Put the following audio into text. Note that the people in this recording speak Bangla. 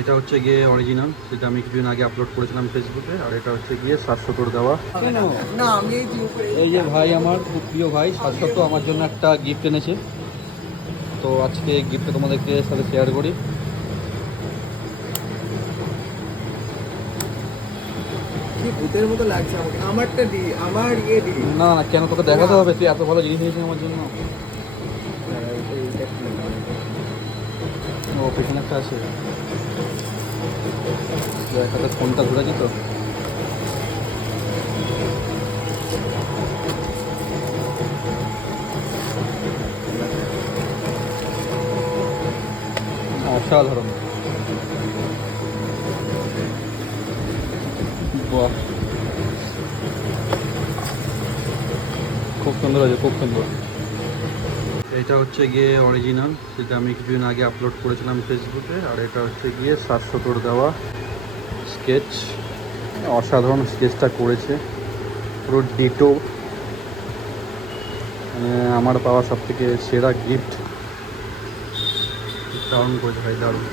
এটা হচ্ছে গিয়ে অরিজিনাল, সেটা আমি কিছুদিন আগে আপলোড করেছিলাম ফেসবুকে। আর এটা হচ্ছে গিয়ে 700 দেওয়া। না আমি এই যে ভাই, আমার খুব প্রিয় ভাই 700 আমার জন্য একটা গিফট এনেছে। তো আজকে গিফটটা তোমাদেরকে সাথে শেয়ার করি। কি ভূতের মতো লাগছে আমাকে। আমারটা দি, আমার ইয়ে দি। না না, কেন তোকে দেখাতে হবে? তুই এত ভালো জিনিস নিয়েছিস আমার জন্য। ও পেছনে একটা আছে, একটা ফোনটা ঘুরেছি তো। অসাধারণ, বাহ, খুব সুন্দর আছে, খুব সুন্দর। এটা হচ্ছে গিয়ে অরিজিনাল, সেটা আমি কিছুদিন আগে আপলোড করেছিলাম ফেসবুকে। আর এটা হচ্ছে গিয়ে 700 দেওয়া স্কেচ। অসাধারণ স্কেচটা করেছে, পুরো ডিটো। মানে আমার পাওয়া সব থেকে সেরা গিফট। দারুণ করেছে ভাই, দারুণ।